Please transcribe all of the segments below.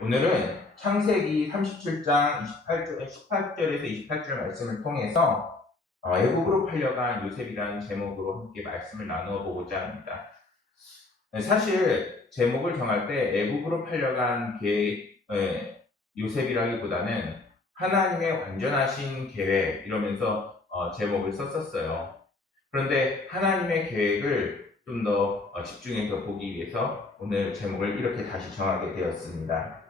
오늘은 창세기 37장 18절에서 28절 말씀을 통해서 애굽으로 팔려간 요셉이라는 제목으로 함께 말씀을 나누어 보고자 합니다. 사실 제목을 정할 때 애굽으로 팔려간 요셉이라기보다는 하나님의 완전하신 계획 이러면서 제목을 썼었어요. 그런데 하나님의 계획을 좀 더 집중해서 보기 위해서 오늘 제목을 이렇게 다시 정하게 되었습니다.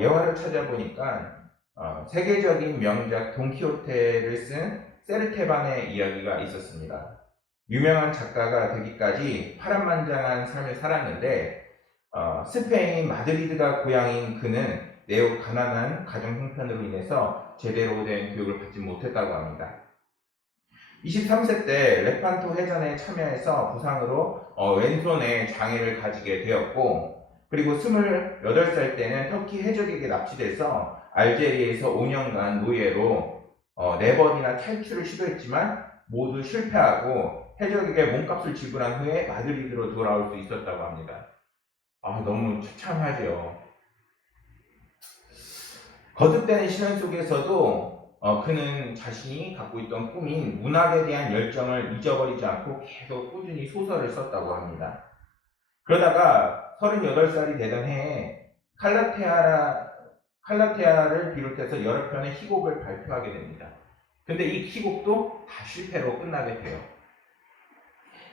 예화를 찾아보니까 세계적인 명작 돈키호테를 쓴 세르케반의 이야기가 있었습니다. 유명한 작가가 되기까지 파란만장한 삶을 살았는데 스페인 마드리드가 고향인 그는 매우 가난한 가정 형편으로 인해서 제대로 된 교육을 받지 못했다고 합니다. 23세 때 레판토 해전에 참여해서 부상으로 왼손에 장애를 가지게 되었고, 그리고 28살 때는 터키 해적에게 납치돼서 알제리에서 5년간 노예로 4번이나 탈출을 시도했지만 모두 실패하고 해적에게 몸값을 지불한 후에 마드리드로 돌아올 수 있었다고 합니다. 너무 처참하죠. 거듭되는 시련 속에서도 그는 자신이 갖고 있던 꿈인 문학에 대한 열정을 잊어버리지 않고 계속 꾸준히 소설을 썼다고 합니다. 그러다가 38살이 되던 해에 칼라테아를 비롯해서 여러 편의 희곡을 발표하게 됩니다. 근데 이 희곡도 다 실패로 끝나게 돼요.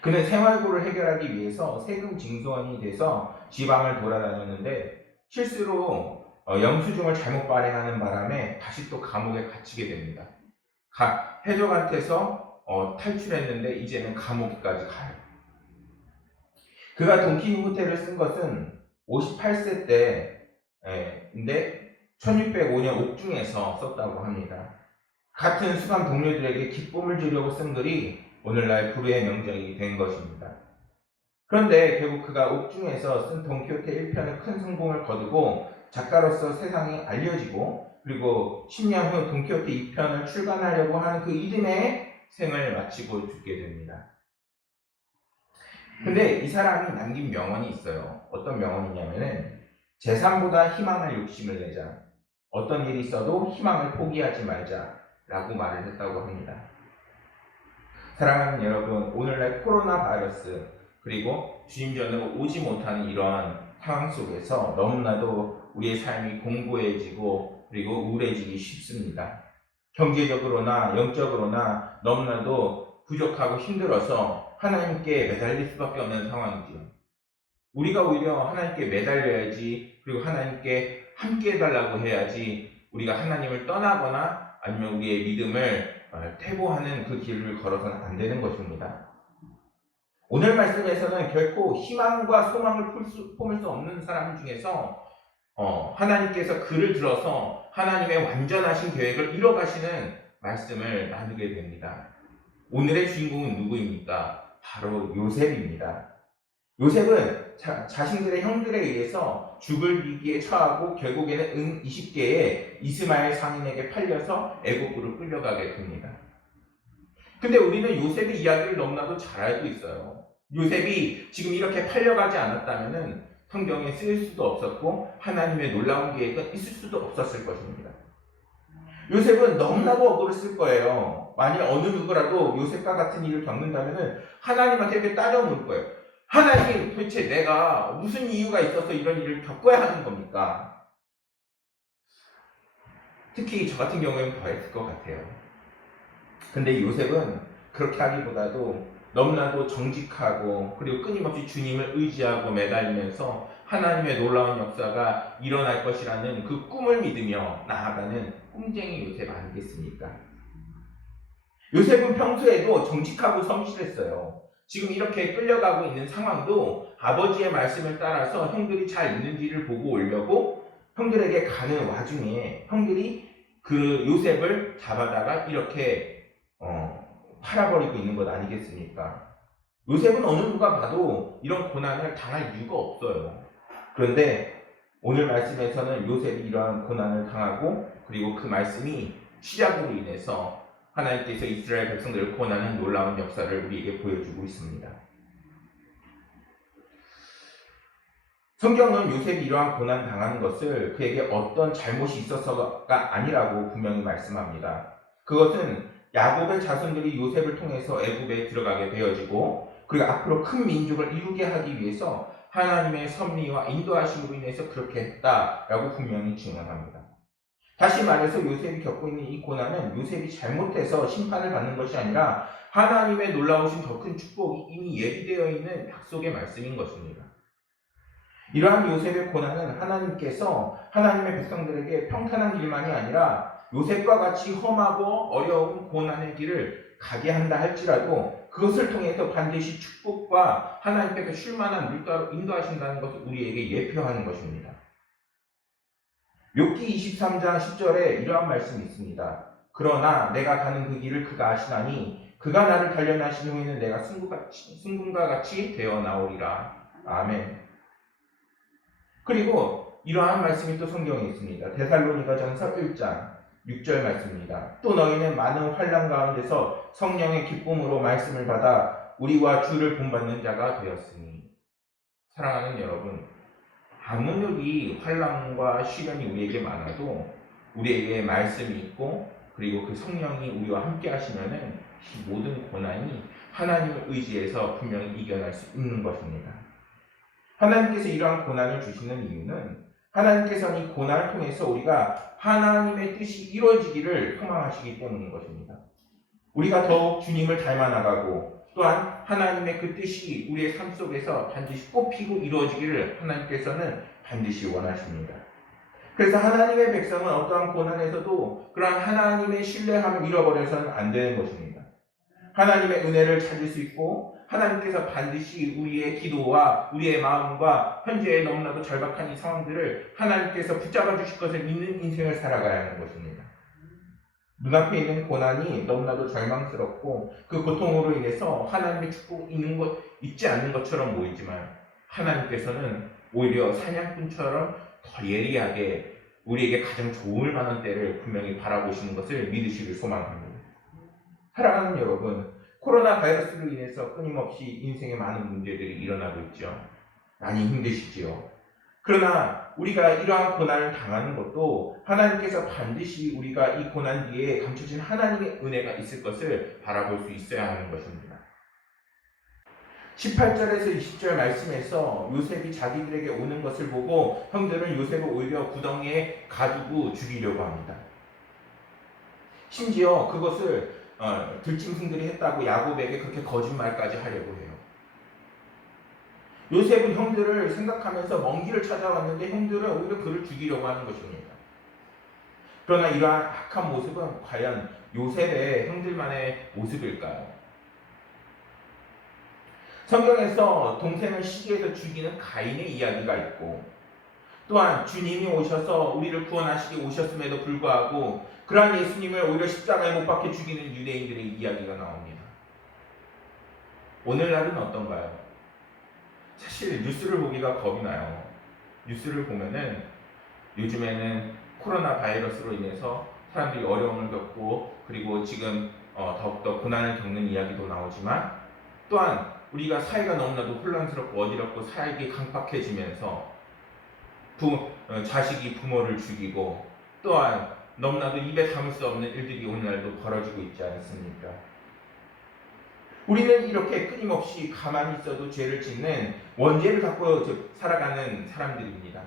그는 생활고를 해결하기 위해서 세금 징수원이 돼서 지방을 돌아다녔는데 실수로 영수증을 잘못 발행하는 바람에 다시 또 감옥에 갇히게 됩니다. 해적한테서 탈출했는데 이제는 감옥까지 가요. 그가 돈키호테를 쓴 것은 58세 때인데 1605년 옥중에서 썼다고 합니다. 같은 수감 동료들에게 기쁨을 주려고 쓴 글이 오늘날 불후의 명작이 된 것입니다. 그런데 결국 그가 옥중에서 쓴 돈키호테 1편은 큰 성공을 거두고 작가로서 세상에 알려지고, 그리고 10년 후 돈키호테 2편을 출간하려고 하는 그 이듬해에 생을 마치고 죽게 됩니다. 근데 이 사람이 남긴 명언이 있어요. 어떤 명언이냐면은 재산보다 희망을 욕심을 내자. 어떤 일이 있어도 희망을 포기하지 말자 라고 말을 했다고 합니다. 사랑하는 여러분, 오늘날 코로나 바이러스 그리고 주님 전으로 오지 못하는 이러한 상황 속에서 너무나도 우리의 삶이 공고해지고 그리고 우울해지기 쉽습니다. 경제적으로나 영적으로나 너무나도 부족하고 힘들어서 하나님께 매달릴 수밖에 없는 상황이죠. 우리가 오히려 하나님께 매달려야지, 그리고 하나님께 함께 해달라고 해야지, 우리가 하나님을 떠나거나 아니면 우리의 믿음을 퇴보하는 그 길을 걸어서는 안 되는 것입니다. 오늘 말씀에서는 결코 희망과 소망을 품을 수 없는 사람 중에서 하나님께서 그를 들어서 하나님의 완전하신 계획을 이뤄가시는 말씀을 나누게 됩니다. 오늘의 주인공은 누구입니까? 바로 요셉입니다. 요셉은 자신들의 형들에 의해서 죽을 위기에 처하고 결국에는 20개의 이스마엘 상인에게 팔려서 애굽으로 끌려가게 됩니다. 근데 우리는 요셉의 이야기를 너무나도 잘 알고 있어요. 요셉이 지금 이렇게 팔려가지 않았다면 성경에 쓰일 수도 없었고 하나님의 놀라운 계획은 있을 수도 없었을 것입니다. 요셉은 너무나도 억울했을 거예요. 만일 어느 누구라도 요셉과 같은 일을 겪는다면 하나님한테 이렇게 따져 물 거예요. 하나님, 도대체 내가 무슨 이유가 있어서 이런 일을 겪어야 하는 겁니까? 특히 저 같은 경우에는 더 했을 것 같아요. 근데 요셉은 그렇게 하기보다도 너무나도 정직하고 그리고 끊임없이 주님을 의지하고 매달리면서 하나님의 놀라운 역사가 일어날 것이라는 그 꿈을 믿으며 나아가는 꿈쟁이 요셉 아니겠습니까? 요셉은 평소에도 정직하고 성실했어요. 지금 이렇게 끌려가고 있는 상황도 아버지의 말씀을 따라서 형들이 잘 있는지를 보고 오려고 형들에게 가는 와중에 형들이 그 요셉을 잡아다가 이렇게 팔아버리고 있는 것 아니겠습니까? 요셉은 어느 누가 봐도 이런 고난을 당할 이유가 없어요. 그런데 오늘 말씀에서는 요셉이 이러한 고난을 당하고 그리고 그 말씀이 시작으로 인해서 하나님께서 이스라엘 백성들을 구원하는 놀라운 역사를 우리에게 보여주고 있습니다. 성경은 요셉이 이러한 고난 당하는 것을 그에게 어떤 잘못이 있어서가 아니라고 분명히 말씀합니다. 그것은 야곱의 자손들이 요셉을 통해서 애굽에 들어가게 되어지고 그리고 앞으로 큰 민족을 이루게 하기 위해서 하나님의 섭리와 인도하심으로 인해서 그렇게 했다라고 분명히 증언합니다. 다시 말해서 요셉이 겪고 있는 이 고난은 요셉이 잘못해서 심판을 받는 것이 아니라 하나님의 놀라우신 더 큰 축복이 이미 예비되어 있는 약속의 말씀인 것입니다. 이러한 요셉의 고난은 하나님께서 하나님의 백성들에게 평탄한 길만이 아니라 요셉과 같이 험하고 어려운 고난의 길을 가게 한다 할지라도 그것을 통해서 반드시 축복과 하나님께서 쉴만한 물가로 인도하신다는 것을 우리에게 예표하는 것입니다. 욥기 23장 10절에 이러한 말씀이 있습니다. 그러나 내가 가는 그 길을 그가 아시나니 그가 나를 단련하신 후에는 내가 승금과 같이 되어 나오리라. 아멘. 그리고 이러한 말씀이 또 성경에 있습니다. 데살로니가전서 1장 6절 말씀입니다. 또 너희는 많은 환난 가운데서 성령의 기쁨으로 말씀을 받아 우리와 주를 본받는 자가 되었으니. 사랑하는 여러분, 아무리 환난과 시련이 우리에게 많아도 우리에게 말씀이 있고 그리고 그 성령이 우리와 함께 하시면은 이 모든 고난이 하나님을 의지해서 분명히 이겨낼 수 있는 것입니다. 하나님께서 이러한 고난을 주시는 이유는 하나님께서는 이 고난을 통해서 우리가 하나님의 뜻이 이루어지기를 소망하시기 때문인 것입니다. 우리가 더욱 주님을 닮아나가고 또한 하나님의 그 뜻이 우리의 삶 속에서 반드시 꽃피고 이루어지기를 하나님께서는 반드시 원하십니다. 그래서 하나님의 백성은 어떠한 고난에서도 그러한 하나님의 신뢰함을 잃어버려서는 안 되는 것입니다. 하나님의 은혜를 찾을 수 있고 하나님께서 반드시 우리의 기도와 우리의 마음과 현재의 너무나도 절박한 이 상황들을 하나님께서 붙잡아 주실 것을 믿는 인생을 살아가야 하는 것입니다. 눈앞에 있는 고난이 너무나도 절망스럽고 그 고통으로 인해서 하나님의 축복이 있지 않는 것처럼 보이지만 하나님께서는 오히려 사냥꾼처럼 더 예리하게 우리에게 가장 좋을 만한 때를 분명히 바라보시는 것을 믿으시길 소망합니다. 사랑하는 여러분, 코로나 바이러스로 인해서 끊임없이 인생에 많은 문제들이 일어나고 있죠. 많이 힘드시지요. 그러나 우리가 이러한 고난을 당하는 것도 하나님께서 반드시 우리가 이 고난 뒤에 감춰진 하나님의 은혜가 있을 것을 바라볼 수 있어야 하는 것입니다. 18절에서 20절 말씀에서 요셉이 자기들에게 오는 것을 보고 형들은 요셉을 오히려 구덩이에 가두고 죽이려고 합니다. 심지어 그것을 들짐승들이 했다고 야곱에게 그렇게 거짓말까지 하려고 해요. 요셉은 형들을 생각하면서 먼 길을 찾아왔는데 형들은 오히려 그를 죽이려고 하는 것입니다. 그러나 이러한 악한 모습은 과연 요셉의 형들만의 모습일까요? 성경에서 동생을 시기해서 죽이는 가인의 이야기가 있고 또한 주님이 오셔서 우리를 구원하시기 오셨음에도 불구하고 그러한 예수님을 오히려 십자가에 못 박혀 죽이는 유대인들의 이야기가 나옵니다. 오늘날은 어떤가요? 사실 뉴스를 보기가 겁이 나요. 뉴스를 보면은 요즘에는 코로나 바이러스로 인해서 사람들이 어려움을 겪고 그리고 지금 더욱더 고난을 겪는 이야기도 나오지만 또한 우리가 사회가 너무나도 혼란스럽고 어지럽고 사회가 강팍해지면서 자식이 부모를 죽이고 또한 너무나도 입에 담을 수 없는 일들이 오늘날도 벌어지고 있지 않습니까? 우리는 이렇게 끊임없이 가만히 있어도 죄를 짓는 원죄를 갖고 살아가는 사람들입니다.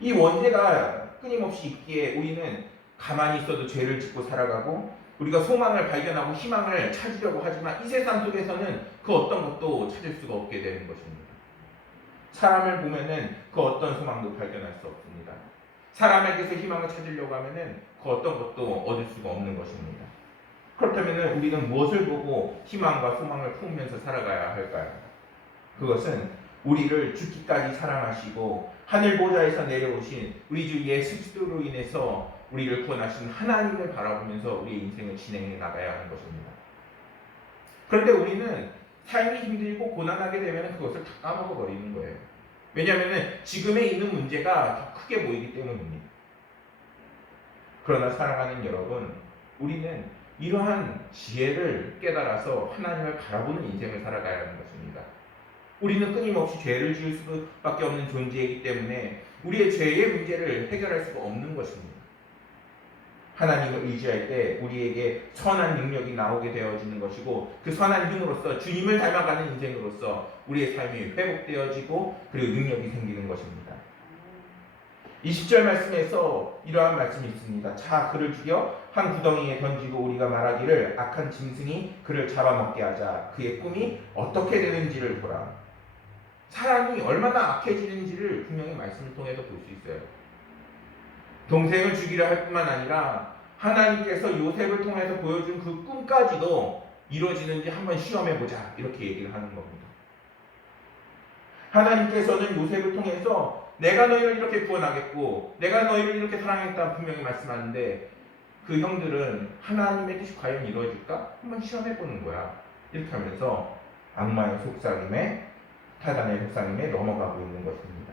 이 원죄가 끊임없이 있기에 우리는 가만히 있어도 죄를 짓고 살아가고 우리가 소망을 발견하고 희망을 찾으려고 하지만 이 세상 속에서는 그 어떤 것도 찾을 수가 없게 되는 것입니다. 사람을 보면은 그 어떤 소망도 발견할 수 없습니다. 사람에게서 희망을 찾으려고 하면은 그 어떤 것도 얻을 수가 없는 것입니다. 그렇다면 우리는 무엇을 보고 희망과 소망을 품으면서 살아가야 할까요? 그것은 우리를 죽기까지 사랑하시고 하늘 보좌에서 내려오신 우리 주 예수 그리스도로 인해서 우리를 구원하신 하나님을 바라보면서 우리의 인생을 진행해 나가야 하는 것입니다. 그런데 우리는 삶이 힘들고 고난하게 되면 그것을 다 까먹어 버리는 거예요. 왜냐하면 지금에 있는 문제가 더 크게 보이기 때문입니다. 그러나 사랑하는 여러분, 우리는 이러한 지혜를 깨달아서 하나님을 바라보는 인생을 살아가야 하는 것입니다. 우리는 끊임없이 죄를 지을 수밖에 없는 존재이기 때문에 우리의 죄의 문제를 해결할 수가 없는 것입니다. 하나님을 의지할 때 우리에게 선한 능력이 나오게 되어지는 것이고 그 선한 힘으로써 주님을 닮아가는 인생으로서 우리의 삶이 회복되어지고 그리고 능력이 생기는 것입니다. 20절 말씀에서 이러한 말씀이 있습니다. 자, 그를 죽여 한 구덩이에 던지고 우리가 말하기를 악한 짐승이 그를 잡아먹게 하자. 그의 꿈이 어떻게 되는지를 보라. 사람이 얼마나 악해지는지를 분명히 말씀을 통해서 볼 수 있어요. 동생을 죽이려 할 뿐만 아니라 하나님께서 요셉을 통해서 보여준 그 꿈까지도 이루어지는지 한번 시험해보자, 이렇게 얘기를 하는 겁니다. 하나님께서는 요셉을 통해서 내가 너희를 이렇게 구원하겠고 내가 너희를 이렇게 사랑했다 분명히 말씀하는데 그 형들은 하나님의 뜻이 과연 이루어질까? 한번 시험해보는 거야. 이렇게 하면서 악마의 속삭임에, 사단의 속삭임에 넘어가고 있는 것입니다.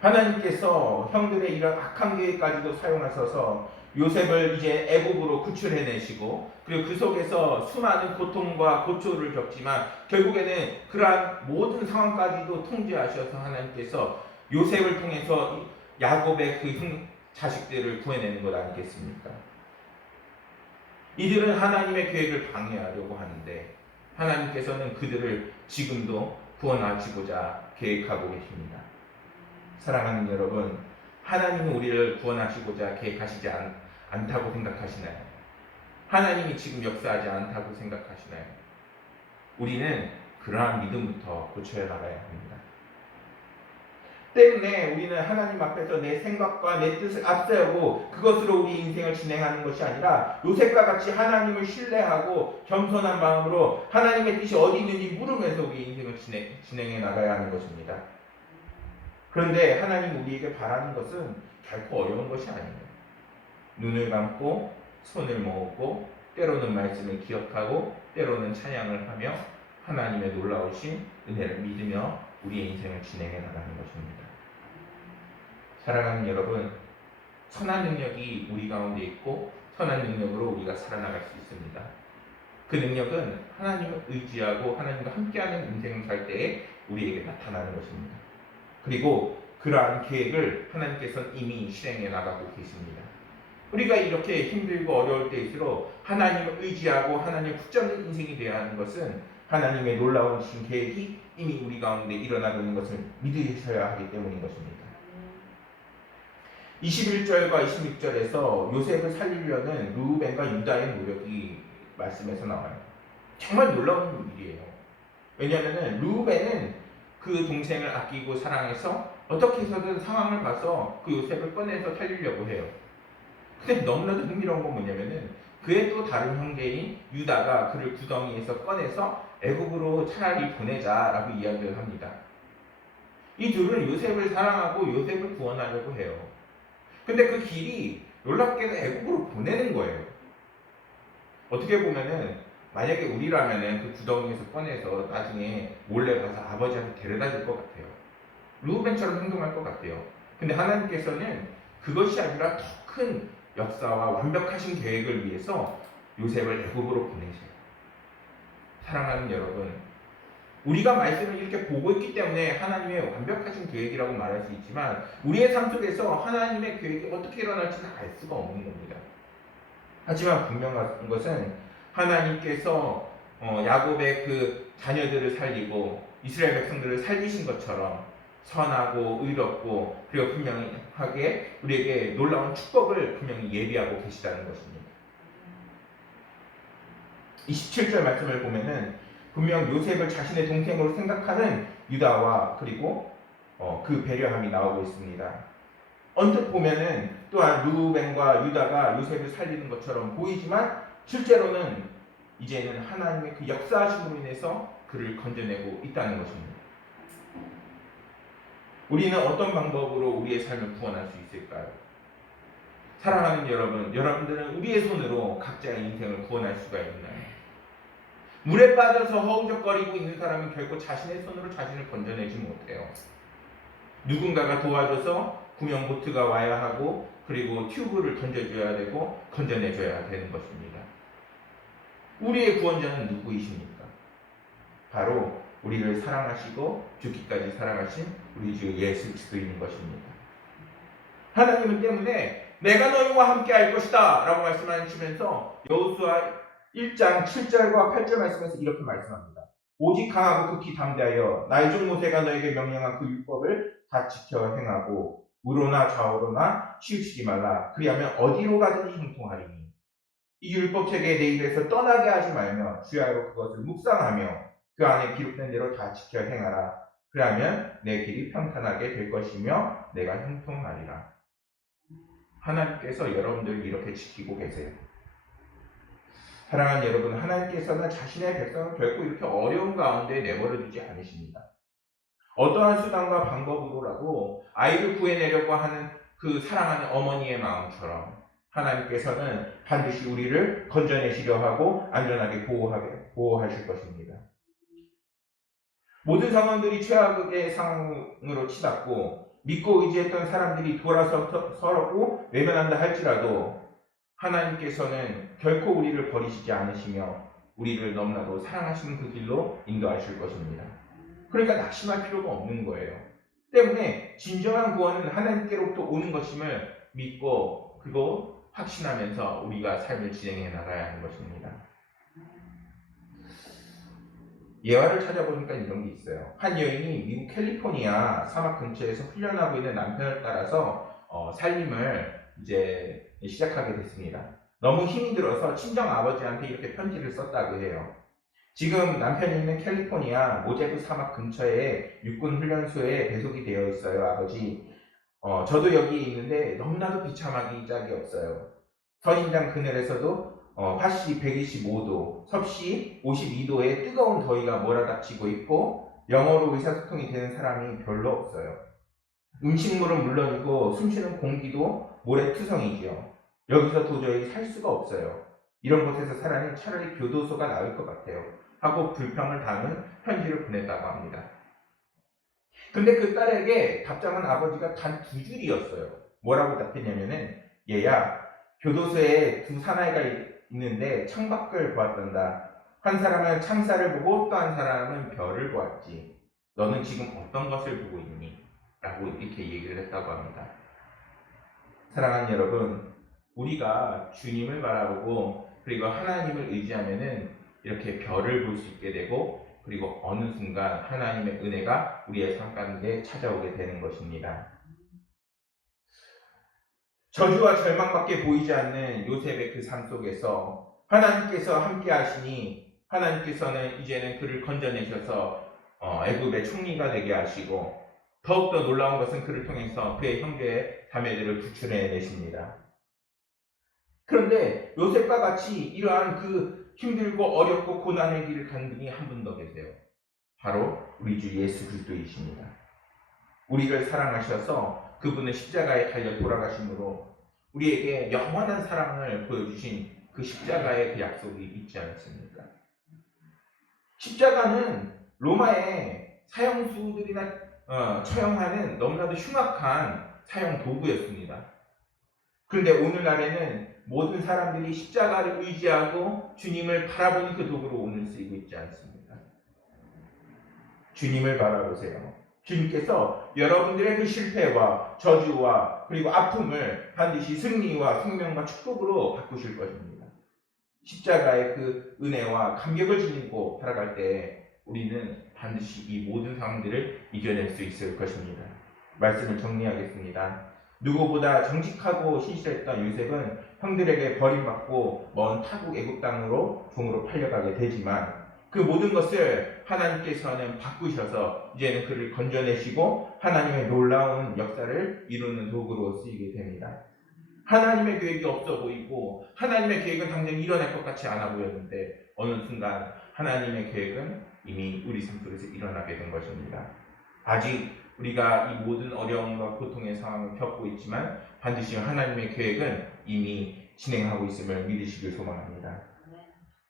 하나님께서 형들의 이런 악한 계획까지도 사용하셔서 요셉을 이제 애국으로 구출해내시고 그리고 그 속에서 수많은 고통과 고초를 겪지만 결국에는 그러한 모든 상황까지도 통제하셔서 하나님께서 요셉을 통해서 야곱의 그 자식들을 구해내는 것 아니겠습니까? 이들은 하나님의 계획을 방해하려고 하는데 하나님께서는 그들을 지금도 구원하시고자 계획하고 계십니다. 사랑하는 여러분, 하나님은 우리를 구원하시고자 계획하시지 않다고 생각하시나요? 하나님이 지금 역사하지 않다고 생각하시나요? 우리는 그러한 믿음부터 고쳐야 나가야 합니다. 때문에 우리는 하나님 앞에서 내 생각과 내 뜻을 앞세우고 그것으로 우리 인생을 진행하는 것이 아니라 요셉과 같이 하나님을 신뢰하고 겸손한 마음으로 하나님의 뜻이 어디 있는지 물으면서 우리 인생을 진행해 나가야 하는 것입니다. 그런데 하나님 우리에게 바라는 것은 결코 어려운 것이 아니에요. 눈을 감고 손을 모으고 때로는 말씀을 기억하고 때로는 찬양을 하며 하나님의 놀라우신 은혜를 믿으며 우리의 인생을 진행해 나가는 것입니다. 사랑하는 여러분, 선한 능력이 우리 가운데 있고 선한 능력으로 우리가 살아나갈 수 있습니다. 그 능력은 하나님을 의지하고 하나님과 함께하는 인생을 살 때에 우리에게 나타나는 것입니다. 그리고 그러한 계획을 하나님께서는 이미 실행해 나가고 계십니다. 우리가 이렇게 힘들고 어려울 때일수록 하나님을 의지하고 하나님을 붙잡는 인생이 되어야 하는 것은 하나님의 놀라우신 계획이 이미 우리 가운데 일어나고 있는 것을 믿으셔야 하기 때문인 것입니다. 21절과 26절에서 요셉을 살리려는 루벤과 유다의 노력이 말씀에서 나와요. 정말 놀라운 일이에요. 왜냐하면 루벤은 그 동생을 아끼고 사랑해서 어떻게 해서든 상황을 봐서 그 요셉을 꺼내서 살리려고 해요. 근데 너무나도 흥미로운 건 뭐냐면은 그의 또 다른 형제인 유다가 그를 구덩이에서 꺼내서 애국으로 차라리 보내자라고 이야기를 합니다. 이 둘은 요셉을 사랑하고 요셉을 구원하려고 해요. 근데 그 길이 놀랍게도 애국으로 보내는 거예요. 어떻게 보면은 만약에 우리라면은 그 구덩이에서 꺼내서 나중에 몰래 가서 아버지한테 데려다 줄 것 같아요. 루벤처럼 행동할 것 같아요. 근데 하나님께서는 그것이 아니라 더 큰 역사와 완벽하신 계획을 위해서 요셉을 애국으로 보내셔요. 사랑하는 여러분, 우리가 말씀을 이렇게 보고 있기 때문에 하나님의 완벽하신 계획이라고 말할 수 있지만 우리의 삶 속에서 하나님의 계획이 어떻게 일어날지는 알 수가 없는 겁니다. 하지만 분명한 것은 하나님께서 야곱의 그 자녀들을 살리고 이스라엘 백성들을 살리신 것처럼 선하고 의롭고 그리고 분명하게 우리에게 놀라운 축복을 분명히 예비하고 계시다는 것입니다. 27절 말씀을 보면은 분명 요셉을 자신의 동생으로 생각하는 유다와 그리고 그 배려함이 나오고 있습니다. 언뜻 보면은 또한 루벤과 유다가 요셉을 살리는 것처럼 보이지만 실제로는 이제는 하나님의 그 역사하심으로 인해서 그를 건져내고 있다는 것입니다. 우리는 어떤 방법으로 우리의 삶을 구원할 수 있을까요? 사랑하는 여러분, 여러분들은 우리의 손으로 각자의 인생을 구원할 수가 있나요? 물에 빠져서 허우적거리고 있는 사람은 결코 자신의 손으로 자신을 건져내지 못해요. 누군가가 도와줘서 구명보트가 와야 하고 그리고 튜브를 던져줘야 되고 건져내줘야 되는 것입니다. 우리의 구원자는 누구이십니까? 바로 우리를 사랑하시고 죽기까지 사랑하신 우리 주 예수 그리스도인 것입니다. 하나님은 때문에 내가 너희와 함께 할 것이다 라고 말씀하시면서 여호수아 1장 7절과 8절 말씀에서 이렇게 말씀합니다. 오직 강하고 극히 담대하여 나의 종 모세가 너에게 명령한 그 율법을 다 지켜 행하고 우로나 좌우로나 치우치지 말라. 그리하면 어디로 가든지 형통하리니 이 율법책에 내 입에서 떠나게 하지 말며 주야로 그것을 묵상하며 그 안에 기록된 대로 다 지켜 행하라. 그러면 내 길이 평탄하게 될 것이며 내가 형통하리라. 하나님께서 여러분들을 이렇게 지키고 계세요. 사랑하는 여러분, 하나님께서는 자신의 백성을 결코 이렇게 어려운 가운데 내버려 두지 않으십니다. 어떠한 수단과 방법으로라도 아이를 구해내려고 하는 그 사랑하는 어머니의 마음처럼 하나님께서는 반드시 우리를 건져내시려 하고 안전하게 보호하실 것입니다. 모든 상황들이 최악의 상황으로 치닫고 믿고 의지했던 사람들이 돌아서고 외면한다 할지라도 하나님께서는 결코 우리를 버리시지 않으시며 우리를 너무나도 사랑하시는 그 길로 인도하실 것입니다. 그러니까 낙심할 필요가 없는 거예요. 때문에 진정한 구원은 하나님께로부터 오는 것임을 믿고 그거 확신하면서 우리가 삶을 진행해 나가야 하는 것입니다. 예화를 찾아보니까 이런 게 있어요. 한 여인이 미국 캘리포니아 사막 근처에서 훈련하고 있는 남편을 따라서 살림을 이제 시작하게 됐습니다. 너무 힘이 들어서 친정 아버지한테 이렇게 편지를 썼다고 해요. 지금 남편이 있는 캘리포니아 모제부 사막 근처에 육군 훈련소에 배속이 되어 있어요, 아버지. 저도 여기 있는데 너무나도 비참하기 짝이 없어요. 선인장 그늘에서도 화씨 125도, 섭씨 52도의 뜨거운 더위가 몰아닥치고 있고 영어로 의사소통이 되는 사람이 별로 없어요. 음식물은 물론이고 숨쉬는 공기도 모래투성이지요. 여기서 도저히 살 수가 없어요. 이런 곳에서 살아니 차라리 교도소가 나을 것 같아요. 하고 불평을 담은 편지를 보냈다고 합니다. 근데 그 딸에게 답장한 아버지가 단 2줄이었어요. 뭐라고 답했냐면은 얘야, 교도소에 2 사나이가 있는데 창밖을 보았단다. 한 사람은 창살을 보고 또 한 사람은 별을 보았지. 너는 지금 어떤 것을 보고 있니? 라고 이렇게 얘기를 했다고 합니다. 사랑하는 여러분, 우리가 주님을 바라보고 그리고 하나님을 의지하면은 이렇게 별을 볼 수 있게 되고 그리고 어느 순간 하나님의 은혜가 우리의 삶 가운데 찾아오게 되는 것입니다. 저주와 절망밖에 보이지 않는 요셉의 그 삶 속에서 하나님께서 함께 하시니 하나님께서는 이제는 그를 건져내셔서 애굽의 총리가 되게 하시고 더욱더 놀라운 것은 그를 통해서 그의 형제 자매들을 구출해내십니다. 그런데 요셉과 같이 이러한 그 힘들고 어렵고 고난의 길을 간 분이 한 분 더 계세요. 바로 우리 주 예수 그리스도이십니다. 우리를 사랑하셔서 그분은 십자가에 달려 돌아가심으로 우리에게 영원한 사랑을 보여주신 그 십자가의 그 약속이 있지 않습니까? 십자가는 로마의 사형수들이나 처형하는 너무나도 흉악한 사형 도구였습니다. 그런데 오늘날에는 모든 사람들이 십자가를 의지하고 주님을 바라보는 그 도구로 오늘 쓰이고 있지 않습니까? 주님을 바라보세요. 주님께서 여러분들의 그 실패와 저주와 그리고 아픔을 반드시 승리와 생명과 축복으로 바꾸실 것입니다. 십자가의 그 은혜와 감격을 지니고 살아갈 때 우리는 반드시 이 모든 상황들을 이겨낼 수 있을 것입니다. 말씀을 정리하겠습니다. 누구보다 정직하고 신실했던 요셉은 형들에게 버림받고 먼 타국 애굽 땅으로 종으로 팔려가게 되지만 그 모든 것을 하나님께서는 바꾸셔서 이제는 그를 건져내시고 하나님의 놀라운 역사를 이루는 도구로 쓰이게 됩니다. 하나님의 계획이 없어 보이고 하나님의 계획은 당장 일어날 것 같지 않아 보였는데 어느 순간 하나님의 계획은 이미 우리 삶 속에서 일어나게 된 것입니다. 아직 우리가 이 모든 어려움과 고통의 상황을 겪고 있지만 반드시 하나님의 계획은 이미 진행하고 있음을 믿으시길 소망합니다.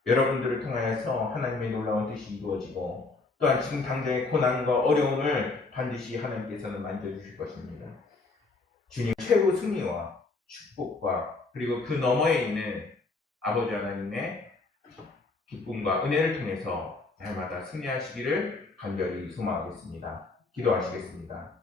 여러분들을 통하여서 하나님의 놀라운 뜻이 이루어지고 또한 지금 당장의 고난과 어려움을 반드시 하나님께서는 만져주실 것입니다. 주님 최후 승리와 축복과 그리고 그 너머에 있는 아버지 하나님의 기쁨과 은혜를 통해서 날마다 승리하시기를 간절히 소망하겠습니다. 기도하시겠습니다.